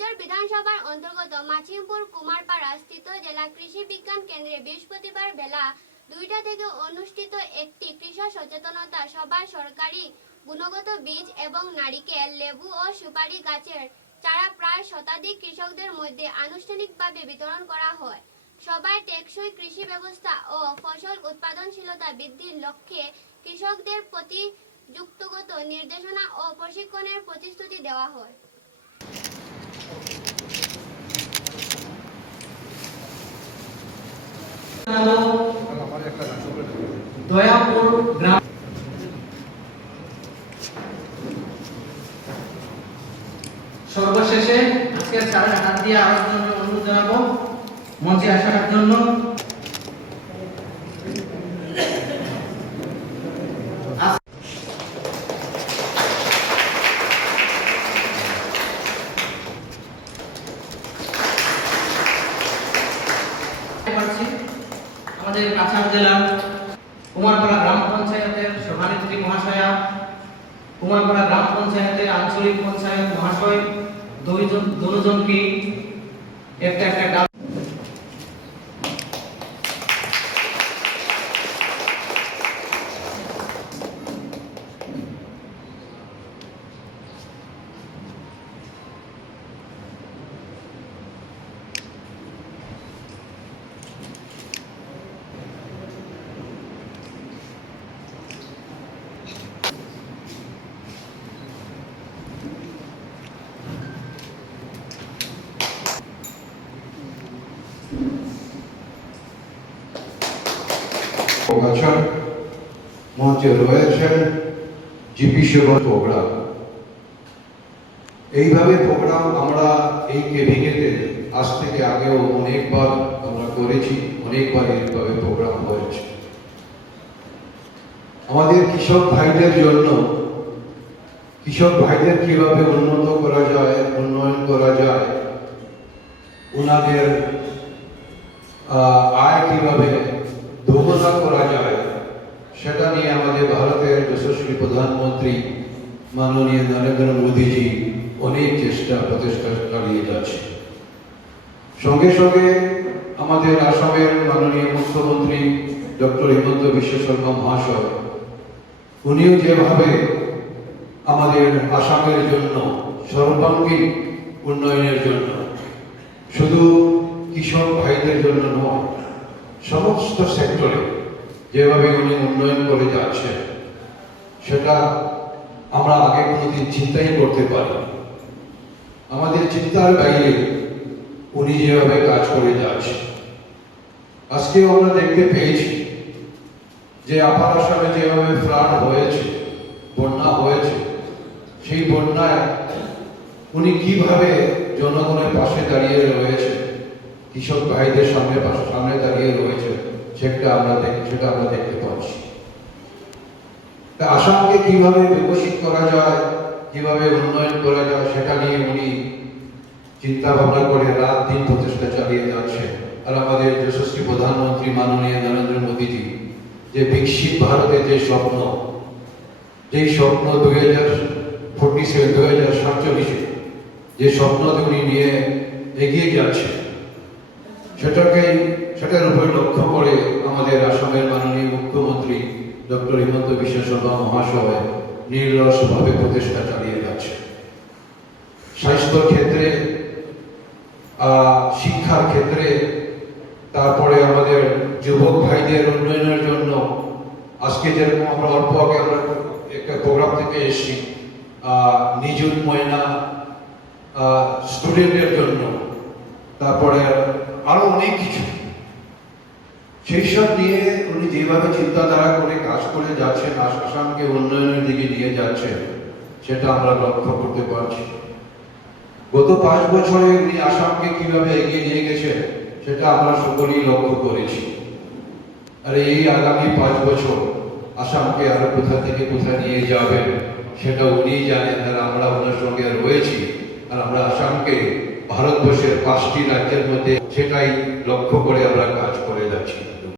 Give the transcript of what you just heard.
শিলচর বিধানসভার অন্তর্গত মাছিমপুর কুমারপাড়া স্থিত জেলা কৃষি বিজ্ঞান কেন্দ্রে বৃহস্পতিবার বেলা 2টা থেকে অনুষ্ঠিত একটি কৃষক সচেতনতা সভায় সরকারি গুণগত বীজ এবং নারিকেল, লেবু ও সুপারি গাছের চারা প্রায় শতাধিক কৃষকদের মধ্যে আনুষ্ঠানিকভাবে বিতরণ করা হয়। সভায় টেকসই কৃষি ব্যবস্থা ও ফসল উৎপাদনশীলতা বৃদ্ধির লক্ষ্যে কৃষকদের প্রতি যুক্তিগত নির্দেশনা ও প্রশিক্ষণের প্রতিশ্রুতি দেওয়া হয়। দয়াপুর গ্রাম সর্বশেষে আজকে স্যারের হাত দিয়ে আলোচনা অনুরোধ জানাবো মঞ্চে আসার জন্য। আমাদের কাছাড় জেলার কুমারপাড়া গ্রাম পঞ্চায়েতের সভানেত্রী মহাশয়া, কুমারপাড়া গ্রাম পঞ্চায়েতের আঞ্চলিক পঞ্চায়েত মহাশয় দুজনকে একটা ডাক মঞ্চে রয়েছেন জিপি সেবা প্রোগ্রাম। এইভাবে প্রোগ্রাম আমরা এই কেভিকেতে আজ থেকে আগেও অনেকবার আমরা করেছি, অনেকবার এইভাবে প্রোগ্রাম হয়েছে। আমাদের কৃষক ভাইদের জন্য, কৃষক ভাইদের কিভাবে উন্নত করা যায়, উন্নয়ন করা যায়, ওনাদের আয় কিভাবে দুগুণা করা যায়, সেটা নিয়ে আমাদের ভারতের যশস্বী প্রধানমন্ত্রী মাননীয় নরেন্দ্র মোদীজি অনেক প্রচেষ্টা চালিয়ে যাচ্ছে। সঙ্গে সঙ্গে আমাদের আসামের মাননীয় মুখ্যমন্ত্রী ডক্টর হিমন্ত বিশ্ব শর্মা মহাশয়, উনিও যেভাবে আমাদের আসামের জন্য সর্বাঙ্গীন উন্নয়নের জন্য, শুধু কৃষক ভাইদের জন্য নয়, সমস্ত সেক্টরে যেভাবে উনি উন্নয়ন করে যাচ্ছে, সেটা আমরা আগে কোনোদিন চিন্তাই করতে পারি। আমাদের চিন্তার বাইরে উনি যেভাবে কাজ করে যাচ্ছে। আজকেও আমরা দেখতে পেয়েছি যে আপার আসামে যেভাবে ফ্লাড হয়েছে, বন্যা হয়েছে, সেই বন্যায় উনি কিভাবে জনগণের পাশে দাঁড়িয়ে রয়েছে, কৃষক ভাইদের সামনে দাঁড়িয়ে রয়েছে, সেটা আমরা দেখতে পাচ্ছি। আসামকে কিভাবে বিকশিত করা যায়, কিভাবে উন্নয়ন করা যায়, সেটা নিয়ে উনি চিন্তা ভাবনা করে রাত দিন প্রচেষ্টা চালিয়ে যাচ্ছে। আর আমাদের যশস্বী প্রধানমন্ত্রী মাননীয় নরেন্দ্র মোদীজি যে বিকশিত ভারতের যে স্বপ্ন 2047 যে স্বপ্ন উনি নিয়ে এগিয়ে যাচ্ছে, সেটার উপর লক্ষ্য করে আমাদের আসামের মাননীয় মুখ্যমন্ত্রী ডক্টর হিমন্ত বিশ্ব শর্মা মহাশয় নিরলসভাবে প্রচেষ্টা চালিয়ে যাচ্ছে। স্বাস্থ্য ক্ষেত্রে, শিক্ষার ক্ষেত্রে, তারপরে আমাদের যুবক ভাইদের উন্নয়নের জন্য আজকে যেরকম আমরা অল্প আগে আমরা একটা প্রোগ্রাম থেকে এসেছি, নিযুত ময়না স্টুডেন্টের জন্য, তারপরে আরো অনেক কিছু, সেই সব নিয়ে উনি যেভাবে চিন্তাধারা করে কাজ করে যাচ্ছেন, আসামকে উন্নয়নের দিকে নিয়ে যাচ্ছেন, সেটা আমরা লক্ষ্য করতে পারছি। গত 5 বছরে উনি আসামকে কিভাবে এগিয়ে নিয়ে গেছেন, সেটা আমরা সকলেই লক্ষ্য করেছি। আর এই আগামী 5 বছর আসামকে আরো কোথা থেকে কোথায় নিয়ে যাবেন, সেটা উনি জানেন। আর আমরা ওনার সঙ্গে রয়েছি, আর আমরা আসামকে ভারতবর্ষের 5টি রাজ্যের মধ্যে সেটাই লক্ষ্য করে আমরা কাজ করে যাচ্ছি।